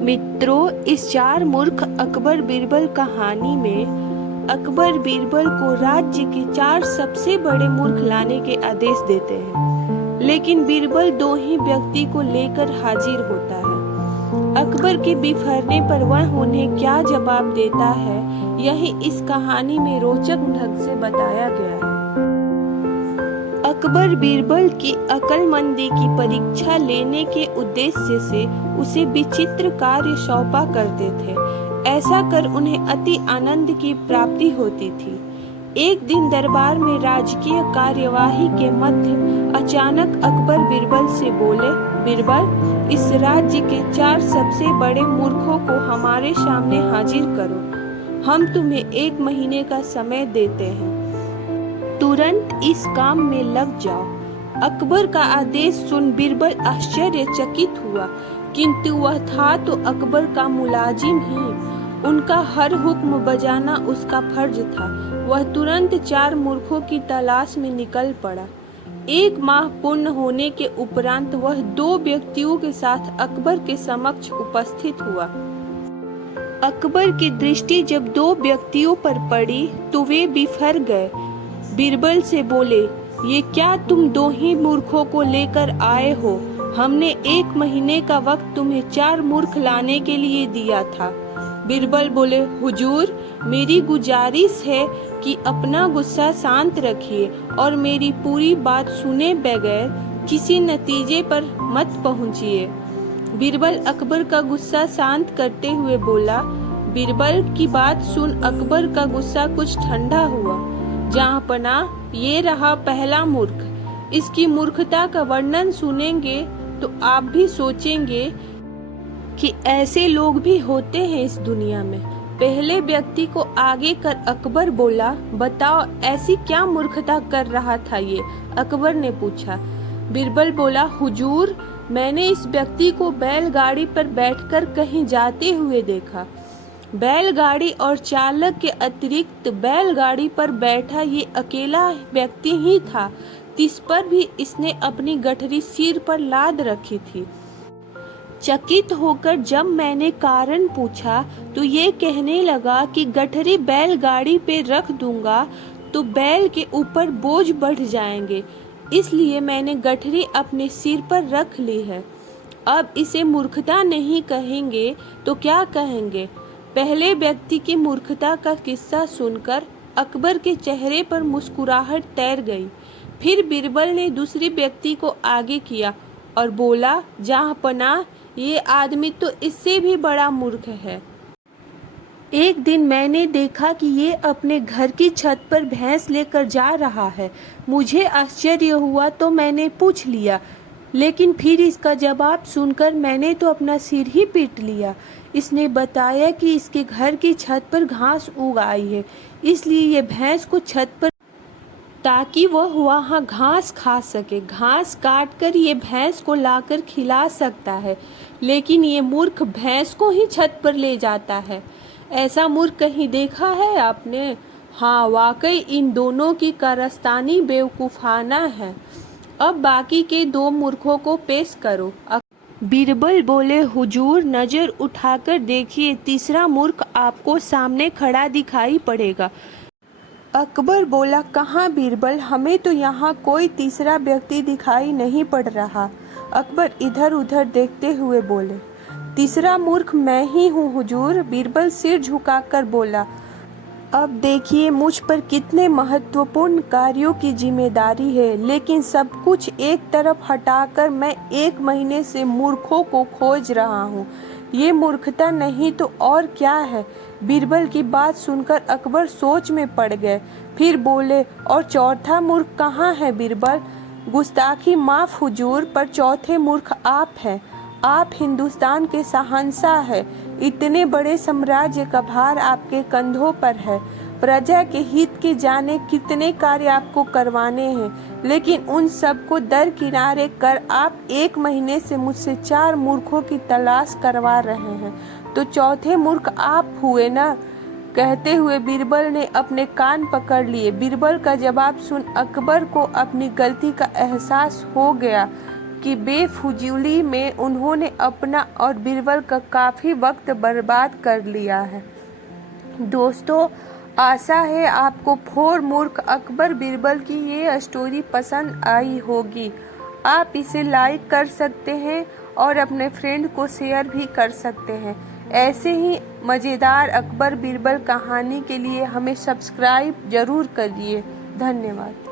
मित्रों, इस चार मूर्ख अकबर बीरबल कहानी में अकबर बीरबल को राज्य के चार सबसे बड़े मूर्ख लाने के आदेश देते हैं, लेकिन बीरबल दो ही व्यक्ति को लेकर हाजिर होता है। अकबर के बिफरने पर वह उन्हें क्या जवाब देता है, यही इस कहानी में रोचक ढंग से बताया गया है। अकबर बीरबल की अक्लमंदी की परीक्षा लेने के उद्देश्य से उसे विचित्र कार्य सौंपा करते थे। ऐसा कर उन्हें अति आनंद की प्राप्ति होती थी। एक दिन दरबार में राजकीय कार्यवाही के मध्य अचानक अकबर बीरबल से बोले, बीरबल, इस राज्य के चार सबसे बड़े मूर्खों को हमारे सामने हाजिर करो। हम तुम्हें 1 महीने का समय देते हैं, तुरंत इस काम में लग जाओ। अकबर का आदेश सुन बीरबल आश्चर्यचकित हुआ, किंतु वह था तो अकबर का मुलाजिम ही। उनका हर हुक्म बजाना उसका फर्ज था। वह तुरंत 4 मूर्खों की तलाश में निकल पड़ा। 1 माह पूर्ण होने के उपरांत वह 2 व्यक्तियों के साथ अकबर के समक्ष उपस्थित हुआ। अकबर की दृष्टि जब 2 व्यक्तियों पर पड़ी तो वे बिफर गए। बीरबल से बोले, ये क्या तुम 2 ही मूर्खों को लेकर आए हो? हमने 1 महीने का वक्त तुम्हें 4 मूर्ख लाने के लिए दिया था। बीरबल बोले, हुजूर, मेरी गुजारिश है कि अपना गुस्सा शांत रखिए और मेरी पूरी बात सुने बगैर किसी नतीजे पर मत पहुंचिए। बीरबल अकबर का गुस्सा शांत करते हुए बोला। बीरबल की बात सुन अकबर का गुस्सा कुछ ठंडा हुआ। जहाँ पना, ये रहा पहला मूर्ख। इसकी मूर्खता का वर्णन सुनेंगे तो आप भी सोचेंगे कि ऐसे लोग भी होते हैं इस दुनिया में। पहले व्यक्ति को आगे कर अकबर बोला, बताओ ऐसी क्या मूर्खता कर रहा था ये? अकबर ने पूछा। बीरबल बोला, हुजूर, मैंने इस व्यक्ति को बैलगाड़ी पर बैठकर कहीं जाते हुए देखा। बैलगाड़ी और चालक के अतिरिक्त बैलगाड़ी पर बैठा ये अकेला व्यक्ति ही था। तिस पर भी इसने अपनी गठरी सिर पर लाद रखी थी। चकित होकर जब मैंने कारण पूछा तो ये कहने लगा कि गठरी बैलगाड़ी पे रख दूंगा तो बैल के ऊपर बोझ बढ़ जाएंगे, इसलिए मैंने गठरी अपने सिर पर रख ली है। अब इसे मूर्खता नहीं कहेंगे तो क्या कहेंगे? पहले व्यक्ति की मूर्खता का किस्सा सुनकर अकबर के चेहरे पर मुस्कुराहट तैर गई। फिर बीरबल ने दूसरे व्यक्ति को आगे किया और बोला, जहाँ पनाह, ये आदमी तो इससे भी बड़ा मूर्ख है। एक दिन मैंने देखा कि ये अपने घर की छत पर भैंस लेकर जा रहा है। मुझे आश्चर्य हुआ तो मैंने पूछ लिया, लेकिन फिर इसका जवाब सुनकर मैंने तो अपना सिर ही पीट लिया। इसने बताया कि इसके घर की छत पर घास उग आई है, इसलिए ये भैंस को छत पर ताकि वह वहाँ घास खा सके। घास काट कर ये भैंस को लाकर खिला सकता है, लेकिन ये मूर्ख भैंस को ही छत पर ले जाता है। ऐसा मूर्ख कहीं देखा है आपने? हाँ, वाकई इन दोनों की कारस्तानी बेवकूफ़ाना है। अब बाकी के 2 मूर्खों को पेश करो। बीरबल बोले, हुजूर, नज़र उठाकर देखिए, तीसरा मूर्ख आपको सामने खड़ा दिखाई पड़ेगा। अकबर बोला, कहाँ बीरबल? हमें तो यहाँ कोई तीसरा व्यक्ति दिखाई नहीं पड़ रहा। अकबर इधर उधर देखते हुए बोले, तीसरा मूर्ख मैं ही हूँ हुजूर। बीरबल सिर झुकाकर बोला, अब देखिए मुझ पर कितने महत्वपूर्ण कार्यों की जिम्मेदारी है, लेकिन सब कुछ एक तरफ हटाकर मैं 1 महीने से मूर्खों को खोज रहा हूँ। ये मूर्खता नहीं तो और क्या है? बीरबल की बात सुनकर अकबर सोच में पड़ गए। फिर बोले, और चौथा मूर्ख कहाँ है बीरबल? गुस्ताखी माफ हुजूर, पर चौथे मूर्ख आप हैं। आप हिंदुस्तान के शहंशाह हैं। इतने बड़े साम्राज्य का भार आपके कंधों पर है। प्रजा के हित के जाने कितने कार्य आपको करवाने हैं, लेकिन उन सब को दरकिनारे कर आप 1 महीने से मुझसे 4 मूर्खों की तलाश करवा रहे हैं। तो चौथे मूर्ख आप हुए ना? कहते हुए बीरबल ने अपने कान पकड़ लिए। बीरबल का जवाब सुन अकबर को अपनी गलती का एहसास हो गया। कि बेफुजूली में उन्होंने अपना और बीरबल का काफ़ी वक्त बर्बाद कर लिया है। दोस्तों, आशा है आपको फोर मूर्ख अकबर बीरबल की ये स्टोरी पसंद आई होगी। आप इसे लाइक कर सकते हैं और अपने फ्रेंड को शेयर भी कर सकते हैं। ऐसे ही मज़ेदार अकबर बीरबल कहानी के लिए हमें सब्सक्राइब जरूर करिए। धन्यवाद।